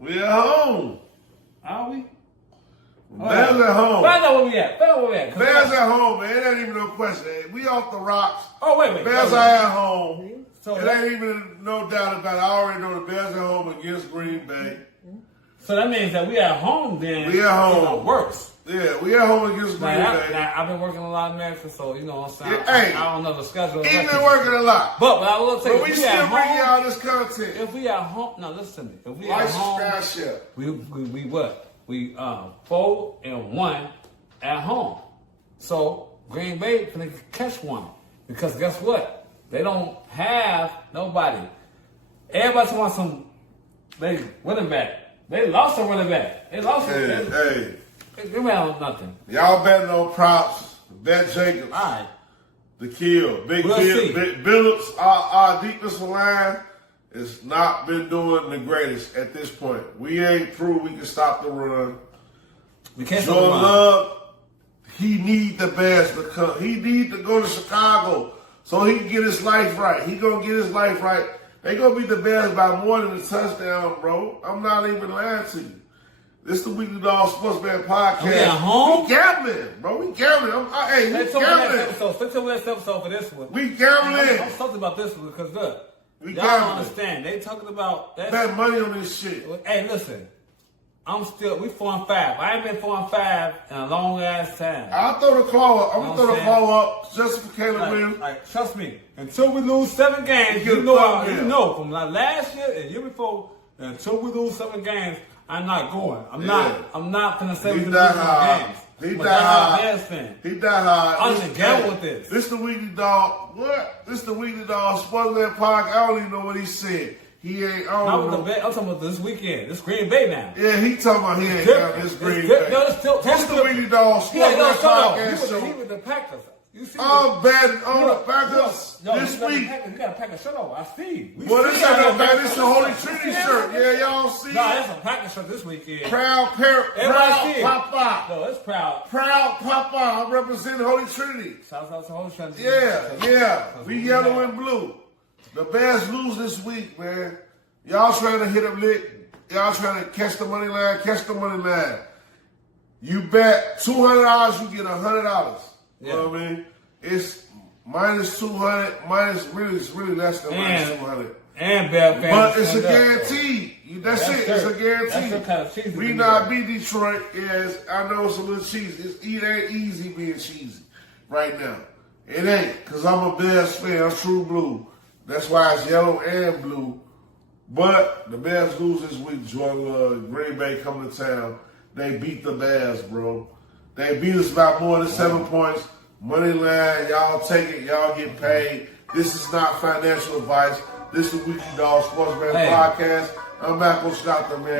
We at home. Are we? Bears at home. Find out where we at. Bears at home, man. It ain't even no question. We off the rocks. Oh, wait. Bears are at home. So it ain't even no doubt about it. I already know the Bears at home against Green Bay. So that means that we at home then. We at home. It works. Yeah, we at home against Green Bay. Now, I've been working a lot in Memphis, so you know what I'm saying. Hey, I don't know the schedule. He's been working a lot. But I will tell you, but we still bring y'all this content. If we at home, now listen to me. If we like, at home, we what? We 4-1 at home. So Green Bay can catch one because guess what? They don't have nobody. Everybody wants some. They running back. They lost a running back. They lost. Hey. They ran on nothing. Y'all betting on props. Bet Jacobs. All right. The kill. Big Billups, our defensive line has not been doing the greatest at this point. We ain't proved we can stop the run. We can't Jordan Love, he need the Bears to come. He need to go to Chicago so he can get his life right. He gonna get his life right. They gonna beat the Bears by more than a touchdown, bro. I'm not even lying to you. This the Weekly Dog Sports Man Podcast. We at home? We gambling, bro. We gambling. We gambling. Stick to this episode for this one. We gambling. I'm talking about this one because look, we y'all don't understand. They talking about bet money on this shit. Hey, listen. We 4-5. I ain't been 4-5 in a long ass time. I'll throw the claw up. I'm gonna throw the claw up just for Caleb Williams. Trust me. Until we lose 7 games, you know from last year and year before. Until we lose 7 games, I'm not going. I'm not gonna say we lose 7 games. He died hard. He died hard. I'm gonna gamble with this. This the Weekly Dog. What? This the Weekly Dog Sports Man Podcast. I don't even know what he said. He ain't. I'm talking about this weekend. This Green Bay now. Yeah, he talking about he ain't got this Green Bay. No, this the Weekly Dog Sports Man Podcast show. He with the Packers. I'm betting on the Packers this week. You got a Packers shirt on. I see. Well, this ain't no bad. This is a Holy Trinity shirt. Yeah, y'all see. No, that's a Packers shirt this weekend. Proud Papa. No, it's proud. Proud Papa. I'm representing Holy Trinity. Shout out to Holy Trinity. Yeah. We yellow and blue. The Bears lose this week, man. Y'all trying to hit them lit. Y'all trying to catch the money line. You bet $200, you get $100. You know what I mean? It's minus 200, it's really less than minus 200. And bad fans. But it's a guarantee. That's it. It's a guarantee. That's kind of cheesy. We not beat Detroit. Yes, I know it's a little cheesy. It ain't easy being cheesy right now. It ain't, because I'm a Bears fan. I'm true blue. That's why it's yellow and blue. But the Bears lose this week, Jordan. Green Bay come to town. They beat the Bears, bro. They beat us by more than 7 points. Money line, y'all take it. Y'all get paid. This is not financial advice. This is the Weekly Dog Sports Man Podcast. I'm Malcolm Scott, the man.